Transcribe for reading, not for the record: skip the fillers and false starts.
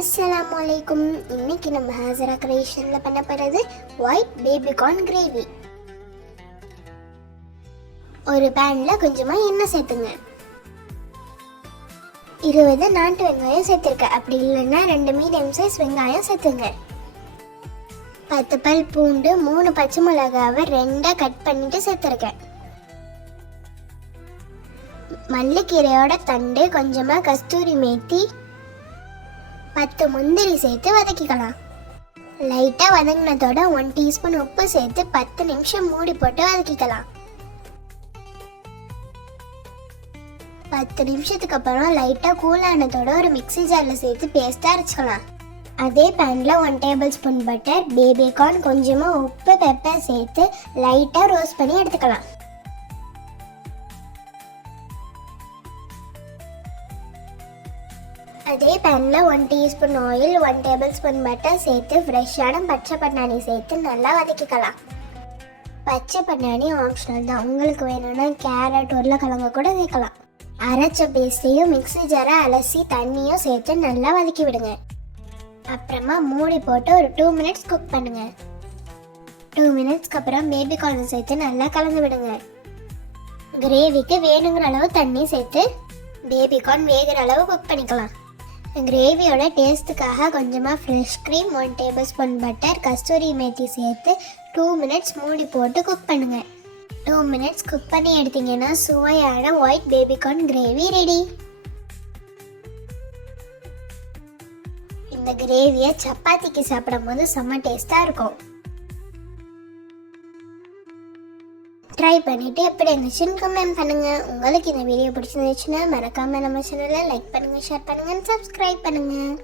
அஸ்ஸலாமு அலைக்கும். இன்னைக்கு நம்ம ஹாசரா கிரியேஷனில் பண்ண போகிறது ஒயிட் பேபிகார்ன் கிரேவி. ஒரு பேனில் கொஞ்சமாக எண்ணெய் சேர்த்துங்க. 20 நாட்டு வெங்காயம் சேர்த்துருக்கேன். அப்படி இல்லைன்னா 2 மீடியம் சைஸ் வெங்காயம் சேர்த்துங்க. 10 பல் பூண்டு, 3 பச்சை மிளகாவை 2 கட் பண்ணிட்டு சேர்த்துருக்கேன். மல்லிக்கீரையோட தண்டு, கொஞ்சமாக கஸ்தூரி மேத்தி, 10 முந்திரி சேர்த்து வதக்கிக்கலாம். லைட்டாக வதங்கினதோட 1 டீஸ்பூன் உப்பு சேர்த்து 10 நிமிஷம் மூடி போட்டு வதக்கிக்கலாம். 10 நிமிஷத்துக்கு அப்புறம் லைட்டாக கூலானதோட ஒரு மிக்ஸி ஜாரில் சேர்த்து பேஸ்ட்டாக அரைச்சிக்கலாம். அதே பேனில் 1 டேபிள் ஸ்பூன் பட்டர், பேபிகார்ன், கொஞ்சமாக உப்பு, பெப்பர் சேர்த்து லைட்டாக ரோஸ்ட் பண்ணி எடுத்துக்கலாம். அதே பேனில் 1 teaspoon oil, 1 tablespoon butter சேர்த்து ஃப்ரெஷ்ஷான பச்சை பட்டாணி சேர்த்து நல்லா வதக்கிக்கலாம். பச்சை பட்டாணி ஆப்ஷனல் தான், உங்களுக்கு வேணும்னா கேரட், உருளைக்கிழங்கு கூட சேர்க்கலாம். அரைச்ச பேஸ்ட்டையும் மிக்ஸி ஜாரை அலசி தண்ணியும் சேர்த்து நல்லா வதக்கி விடுங்க. அப்புறமா மூடி போட்டு ஒரு 2 மினிட்ஸ் குக் பண்ணுங்க. 2 மினிட்ஸ்க்கு அப்புறம் பேபிகார்ன் சேர்த்து நல்லா கலந்து விடுங்க. கிரேவிக்கு வேணுங்கிற அளவு தண்ணி சேர்த்து பேபிகார்ன் வேகிற அளவு குக் பண்ணிக்கலாம். கிரேவியோட டேஸ்ட்டுக்காக கொஞ்சமாக fresh cream, 1 tablespoon butter, kasuri methi சேர்த்து 2 மினிட்ஸ் மூடி போட்டு குக் பண்ணுங்கள். 2 மினிட்ஸ் குக் பண்ணி எடுத்தீங்கன்னா சுவையான ஒயிட் பேபிகார்ன் கிரேவி ரெடி. இந்த கிரேவியை சப்பாத்திக்கு சாப்பிடும் போது செம்ம டேஸ்ட்டாக இருக்கும். ட்ரை பண்ணிவிட்டு எப்படி இருந்துச்சுன்னு கமெண்ட் பண்ணுங்கள். உங்களுக்கு இந்த வீடியோ பிடிச்சிருந்துச்சுன்னா மறக்காமல் நம்ம சேனலை லைக் பண்ணுங்கள், ஷேர் பண்ணுங்கள், சப்ஸ்கிரைப் பண்ணுங்கள்.